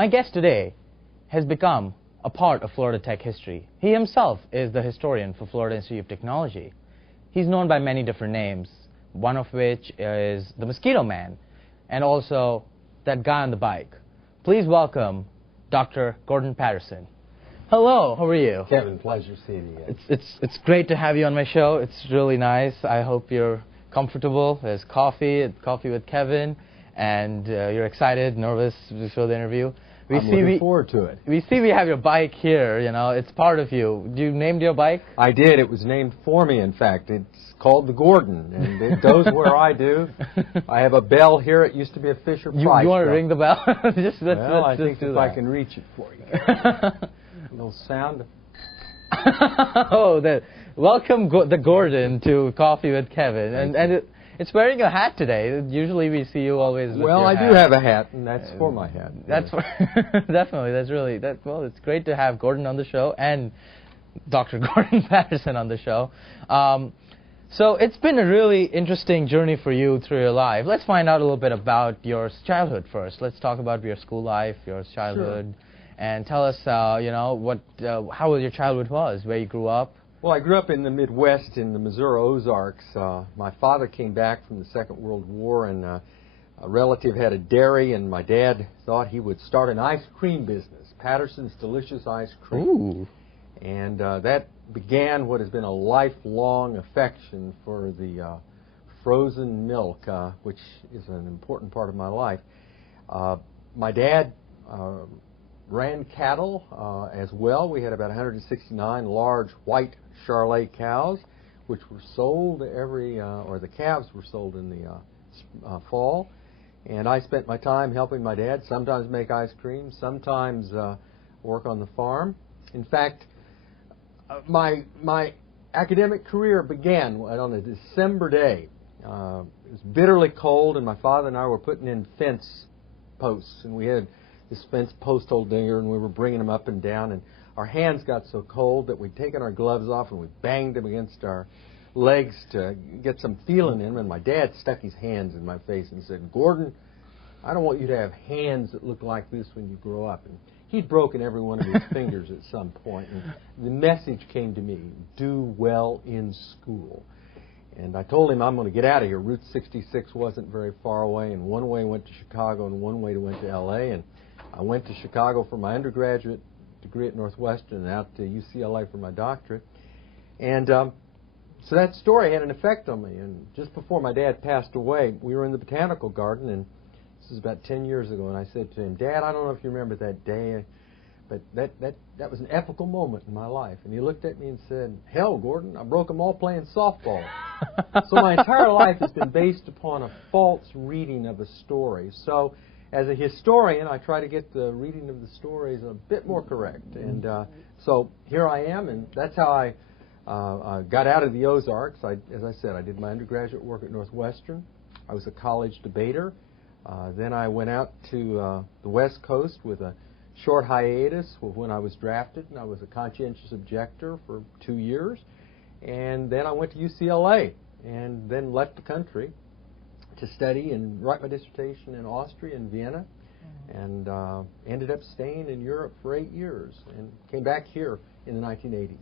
My guest today has become a part of Florida Tech history. He himself is the historian for Florida Institute of Technology. He's known by many different names, one of which is the Mosquito Man, and also that guy on the bike. Please welcome Dr. Gordon Patterson. Hello, how are you? Kevin, pleasure seeing you. It's great to have you on my show. It's really nice. I hope you're comfortable. There's coffee with Kevin, and you're excited, nervous before the interview. I'm looking forward to it. We see we have your bike here, you know, it's part of you. You named your bike? I did. It was named for me, in fact. It's called the Gordon, and it goes where I do. I have a bell here. It used to be a Fisher-Price. You want to ring the bell? I think if I can reach it for you. A little sound. Oh, welcome the Gordon to Coffee with Kevin. And it's wearing a hat today. Usually we see you always with Well, your I hat. do have a hat, and that's for my hat. That's for definitely. Well, it's great to have Gordon on the show and Dr. Gordon Patterson on the show. So it's been a really interesting journey for you through your life. Let's find out a little bit about your childhood first. Let's talk about your school life, your childhood, and tell us, how your childhood was, where you grew up. Well, I grew up in the Midwest in the Missouri Ozarks. My father came back from the Second World War, and a relative had a dairy, and my dad thought he would start an ice cream business, Patterson's Delicious Ice Cream. Ooh. And that began what has been a lifelong affection for the frozen milk, which is an important part of my life. My dad ran cattle as well. We had about 169 large white Charolais cows, which were sold or the calves were sold in the fall. And I spent my time helping my dad, sometimes make ice cream, sometimes work on the farm. In fact, my academic career began on a December day. It was bitterly cold, and my father and I were putting in fence posts, and we had this fence post hole digger, and we were bringing them up and down, and our hands got so cold that we'd taken our gloves off and we banged them against our legs to get some feeling in them, and my dad stuck his hands in my face and said, "Gordon, I don't want you to have hands that look like this when you grow up." And he'd broken every one of his fingers at some point, and the message came to me, do well in school. And I told him I'm going to get out of here. Route 66 wasn't very far away, and one way went to Chicago and one way went to L.A., and I went to Chicago for my undergraduate degree at Northwestern and out to UCLA for my doctorate. And so that story had an effect on me. And just before my dad passed away, we were in the botanical garden, and this was about 10 years ago, and I said to him, "Dad, I don't know if you remember that day, but that was an epical moment in my life." And he looked at me and said, "Hell, Gordon, I broke them all playing softball." So my entire life has been based upon a false reading of a story. So as a historian, I try to get the reading of the stories a bit more correct. And so here I am, and that's how I got out of the Ozarks. As I said, I did my undergraduate work at Northwestern. I was a college debater. Then I went out to the West Coast with a short hiatus when I was drafted, and I was a conscientious objector for 2 years. And then I went to UCLA and then left the country to study and write my dissertation in Austria and Vienna, and ended up staying in Europe for 8 years and came back here in the 1980s.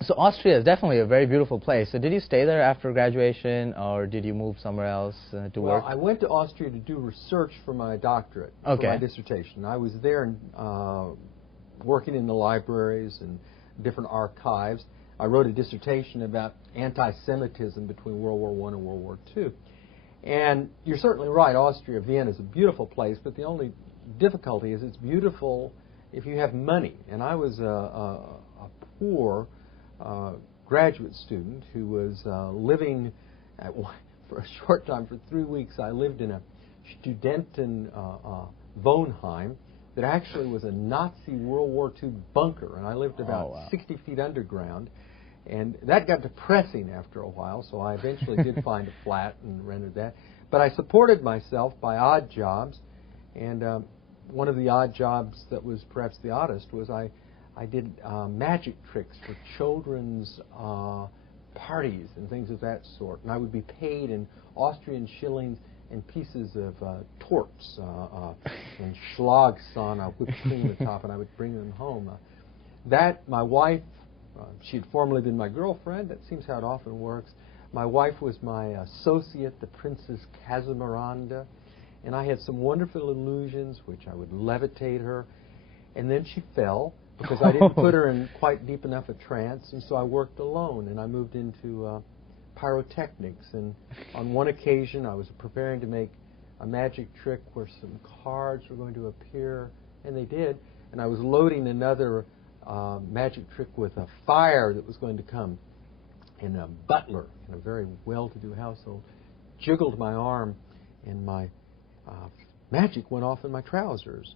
So Austria is definitely a very beautiful place. So did you stay there after graduation, or did you move somewhere else to work? Well, I went to Austria to do research for my doctorate, for my dissertation. I was there working in the libraries and different archives. I wrote a dissertation about anti-Semitism between World War I and World War II. And you're certainly right, Austria, Vienna is a beautiful place, but the only difficulty is it's beautiful if you have money. And I was a poor graduate student who was living for a short time, for 3 weeks. I lived in a Studenten Wohnheim that actually was a Nazi World War II bunker, and I lived about 60 feet underground. And that got depressing after a while, so I eventually did find a flat and rented that. But I supported myself by odd jobs, and one of the odd jobs that was perhaps the oddest was I did magic tricks for children's parties and things of that sort. And I would be paid in Austrian shillings and pieces of torts and schlags on whipped cream at the top, and I would bring them home. That, my wife, she had formerly been my girlfriend. That seems how it often works. My wife was my associate, the Princess Casamaranda, and I had some wonderful illusions, which I would levitate her, and then she fell because I didn't put her in quite deep enough a trance, and so I worked alone, and I moved into pyrotechnics. And on one occasion, I was preparing to make a magic trick where some cards were going to appear, and they did, and I was loading another magic trick with a fire that was going to come, and a butler in a very well-to-do household jiggled my arm, and my magic went off in my trousers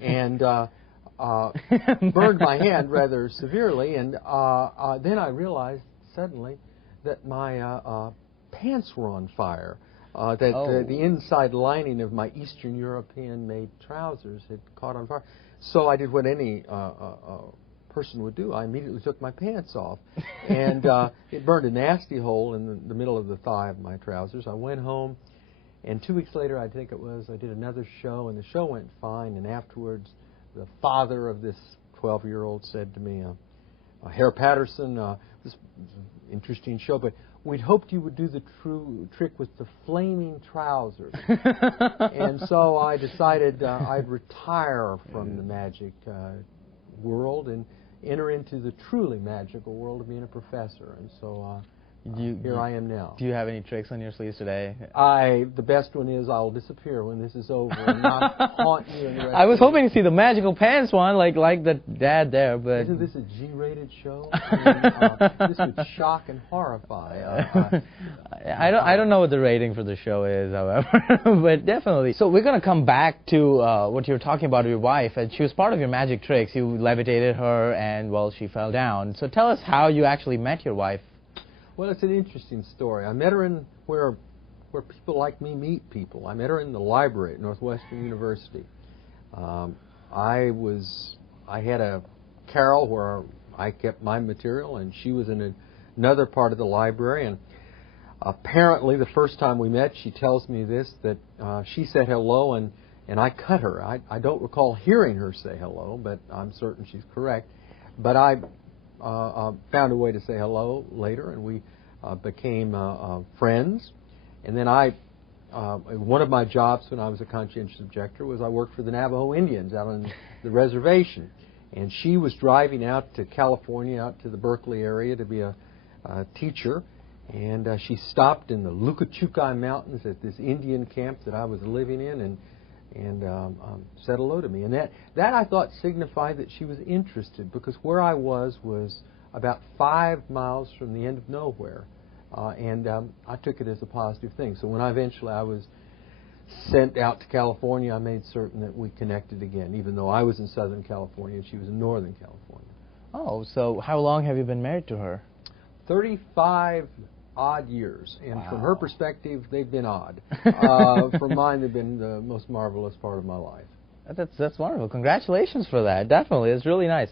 and burned my hand rather severely. And then I realized suddenly that my pants were on fire, that the inside lining of my Eastern European-made trousers had caught on fire. So I did what any person would do. I immediately took my pants off, and it burned a nasty hole in the middle of the thigh of my trousers. I went home, and 2 weeks later, I think it was, I did another show, and the show went fine, and afterwards, the father of this 12-year-old said to me, Herr Patterson, this is an interesting show, but we'd hoped you would do the true trick with the flaming trousers. And so I decided I'd retire from the magic world and enter into the truly magical world of being a professor. And so here I am now. Do you have any tricks on your sleeves today? The best one is I'll disappear when this is over and not haunt you in the rest I was hoping to see the magical pants one, like the dad there, but isn't this a G-rated show? I mean, this would shock and horrify. I don't know what the rating for the show is, however, but definitely. So we're gonna come back to what you were talking about with your wife, and she was part of your magic tricks. You levitated her, and well, she fell down. So tell us how you actually met your wife. Well, it's an interesting story. I met her in where people like me meet people. I met her in the library at Northwestern University. I had a carrel where I kept my material, and she was in another part of the library. And apparently, the first time we met, she tells me this, that she said hello, and I cut her. I don't recall hearing her say hello, but I'm certain she's correct. But I found a way to say hello later, and we became friends. And then one of my jobs when I was a conscientious objector was I worked for the Navajo Indians out on the reservation. And she was driving out to California, out to the Berkeley area to be a teacher. And she stopped in the Lukachukai Mountains at this Indian camp that I was living in, and said hello to me. And that I thought signified that she was interested, because where I was about 5 miles from the end of nowhere. And I took it as a positive thing. So when I was sent out to California, I made certain that we connected again, even though I was in Southern California and she was in Northern California. Oh, so how long have you been married to her? 35 odd years, and wow. From her perspective, they've been odd. From mine, they've been the most marvelous part of my life. That's wonderful. Congratulations for that. Definitely, it's really nice.